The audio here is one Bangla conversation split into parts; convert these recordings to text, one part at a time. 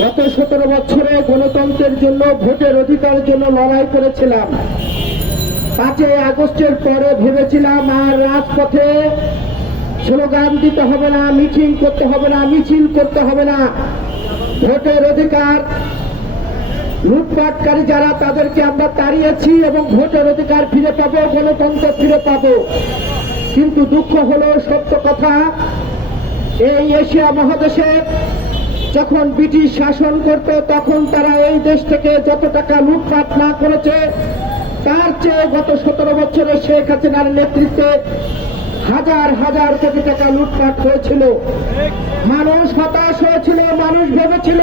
গত সতেরো বছরে গণতন্ত্রের জন্য, ভোটের অধিকারের জন্য লড়াই করেছিলাম। পাঁচই আগস্টের পরে ভেবেছিলাম, আর রাজপথে স্লোগান দিতে হবে না, মিছিল করতে হবে না, মিছিল করতে হবে না। ভোটের অধিকার লুটপাটকারী যারা, তাদেরকে আমরা তাড়িয়েছি এবং ভোটের অধিকার ফিরে পাবো, গণতন্ত্র ফিরে পাবো। কিন্তু দুঃখ হলো সত্য কথা, এই এশিয়া মহাদেশে যখন ব্রিটিশ শাসন করত, তখন তারা এই দেশ থেকে যত টাকা লুটপাট না করেছে, তার চেয়ে গত সতেরো বছরে শেখ হাসিনার নেতৃত্বে হাজার হাজার কোটি টাকা লুটপাট হয়েছিল। মানুষ হতাশ হয়েছিল, মানুষ ভেবেছিল,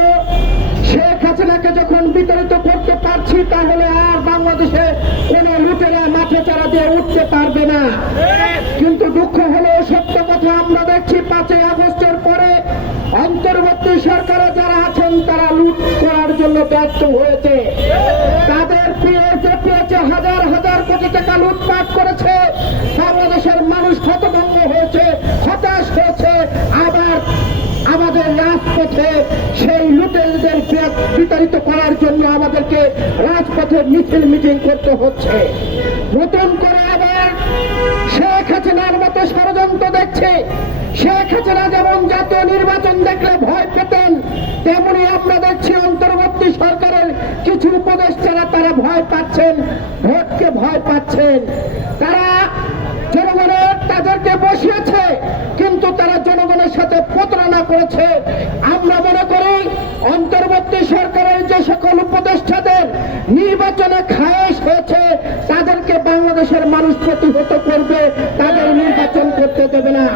শেখ হাসিনাকে যখন বিতাড়িত করতে পারছি, তাহলে আর বাংলাদেশে কোনো লুটেরা, মাঠে চারা দিয়ে উঠতে পারবে না। আছেন তারা লুট করার জন্য ব্যর্থ হয়েছে। তাদের পিএসএ হাজার হাজার কোটি টাকা লুটপাট করেছে। বাংলাদেশের মানুষ হতভঙ্গ হয়েছে, হতাশ হয়েছে। আবার আমাদের রাজপথে সেই লুটেরদের বিতাড়িত করার জন্য আমাদেরকে রাজপথে মিছিল মিটিং করতে হচ্ছে। নতুন হাসিনার মতো ষড়যন্ত্র দেখছে। শেখ হাসিনা যেমন জাতীয় নির্বাচন দেখলে ভয় পেতেন, তেমনি আমরা দেখছি অন্তর্বর্তী সরকারের কিছু উপদেষ্টারা তারা ভয় পাচ্ছেন, ভোটকে ভয় পাচ্ছেন। তারা জনগণের তাদেরকে বসিয়েছে, কিন্তু তারা জনগণের সাথে প্রতারণা করেছে আমরা মনে করি অন্তর্বর্তী সরকারের যে সকল উপদেষ্টাদের নির্বাচনে খায়েশ হয়েছে তাদেরকে বাংলাদেশের মানুষ প্রতিহত করবে তাদের নির্বাচন করতে দেবে না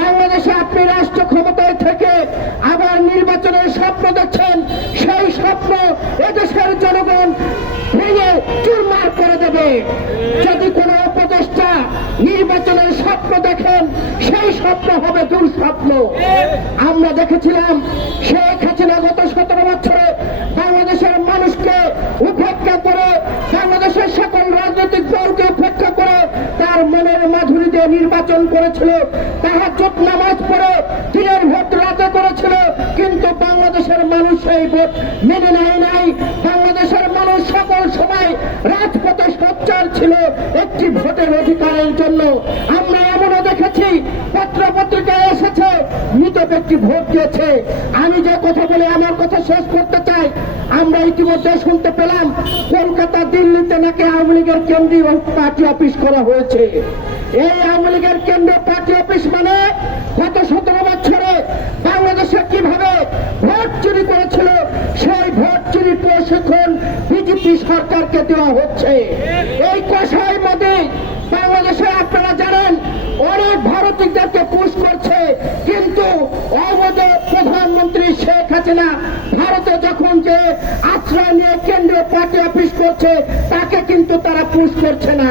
বাংলাদেশে আপনি রাষ্ট্র ক্ষমতায় থেকে আবার নির্বাচনের স্বপ্ন দেখছেন সেই স্বপ্ন এদেশের জনগণ ভেঙে চুরমার করে দেবে যদি কোনো উপদেষ্টা নির্বাচনের স্বপ্ন দেখেন সেই স্বপ্ন হবে দুঃস্বপ্ন আমরা দেখেছিলাম শেখ হাসিনা গত সতেরো বছরে বাংলাদেশের মানুষকে উপেক্ষা করে, বাংলাদেশের সকল রাজনৈতিক দলকে উপেক্ষা করে তার মনের মাধুরী দিয়ে নির্বাচন করেছিল তাহার চোখ নামাজ পড়ে দিনের ভোট রাতে করেছিল, কিন্তু বাংলাদেশের মানুষ সেই ভোট মেনে নেয় নাই। বাংলাদেশের মানুষ সকল সময় রাজপথে সচ্চার ছিল, একটি ভোটের অধিকারের জন্য। আমরা দেখেছি পত্র পত্রিকায় এসেছে, মৃত ব্যক্তি ভোট দিয়েছে। আমি যে কথা বলে আমার কথা শেষ করতে চাই, আমরা ইতিমধ্যে শুনতে পেলাম, কলকাতা, দিল্লিতে নাকি আওয়ামী লীগের কেন্দ্রীয় পার্টি অফিস করা হয়েছে। এই আওয়ামী লীগের কেন্দ্রীয় পার্টি অফিস মানে গত সতেরো বছরে বাংলাদেশে কীভাবে ভোট চুরি করেছিল, সেই ভোট চুরি প্রশিক্ষণ বিজেপি সরকারকে দেওয়া হচ্ছে। এই কষাই মধ্যে বাংলাদেশে আপনারা ভারতীয়দেরকে পুশ করছে, কিন্তু অবৈধ প্রধানমন্ত্রী শেখ হাসিনা ভারতে যখন যে আশ্রয় নিয়ে কেন্দ্রীয় পার্টি অফিস করছে, তাকে কিন্তু তারা পুশ করছে না।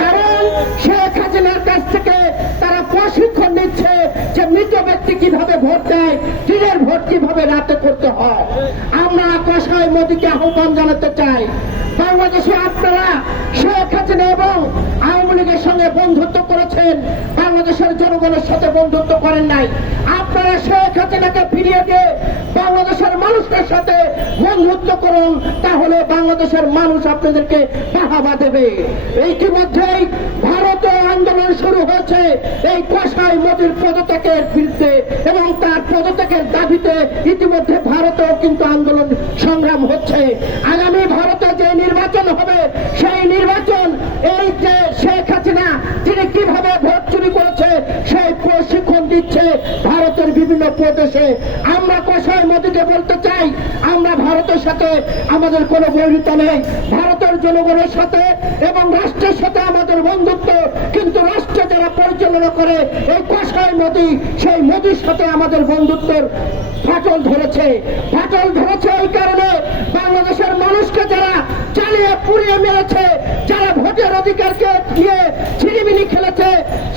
কারণ শেখ হাসিনার কাছ থেকে তারা প্রশিক্ষণ নিচ্ছে যে মৃত ব্যক্তি কীভাবে ভোট দেয়, দিনের ভোট কীভাবে রাতে করতে হয়। আমরা কষায় মোদীকে আহ্বান জানাতে চাই আপনারা শেখ হাসিনা আওয়ামী লীগের সঙ্গে বন্ধুত্ব করেছেন। বাংলাদেশের জনগণের সাথে বন্ধুত্ব করেন নাই। আপনারা শেখ হাসিনাকে ফিরিয়ে দিয়ে বাংলাদেশের সাথে বন্ধুত্ব করুন, তাহলে বাংলাদেশের মানুষ আপনাদেরকে বাহাবা দেবে। ইতিমধ্যেই ভারতে আন্দোলন শুরু হয়েছে। এই কষাই মোদীর পদত্যাগের বিরুদ্ধে এবং তার পদত্যাগের দাবিতে ইতিমধ্যে ভারতেও কিন্তু আন্দোলন সংগ্রাম হচ্ছে। আগামী ভারতে যে নির্বাচন হবে সেই নির্বাচন তিনি কীভাবে ভোট চুরি করেছে প্রশিক্ষণ দিচ্ছে ভারতের বিভিন্ন প্রদেশে। আমরা কষায় মোদীকে বলতে চাই, আমরা ভারতের সাথে আমাদের বৈরিতা নেই। ভারতের জনগণের সাথে এবং রাষ্ট্রের সাথে আমাদের বন্ধুত্ব। কিন্তু রাষ্ট্র যারা পরিচালনা করে, এই কষায় মোদী, সেই মোদীর সাথে আমাদের বন্ধুত্বের ফাটল ধরেছে। ফাটল ধরেছে এই কারণে চালিয়ে পুড়িয়ে মেরেছে, যারা ভোটের অধিকারকে নিয়ে ছিনিমিনি খেলেছে,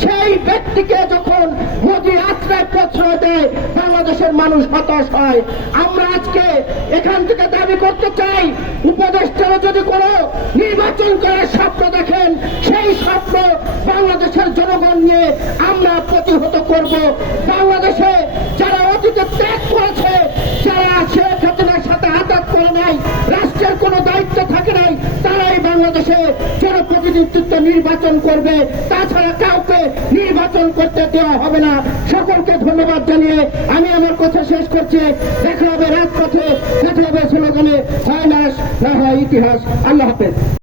সেই ব্যক্তিকে যখন মোদী আশ্রয় প্রশ্রয় দেয়, বাংলাদেশের মানুষ হতাশ হয়। আমরা আজকে এখান থেকে দাবি করতে চাই, উপদেষ্টারা যদি কোনো নির্বাচন করার স্বপ্ন দেখেন, সেই স্বপ্ন বাংলাদেশের জনগণ নিয়ে আমরা প্রতিহত করব। বাংলাদেশে যারা অতীতে ত্যাগ করেছে, যারা শেখ নেতৃত্ব নির্বাচন করবে, তাছাড়া কাউকে নির্বাচন করতে দেওয়া হবে না। সকলকে ধন্যবাদ জানিয়ে আমি আমার কথা শেষ করছি। দেখা হবে রাজপথে, দেখা হবে স্লোগানে। হয় না হয় ইতিহাস। আল্লাহ হাফেজ।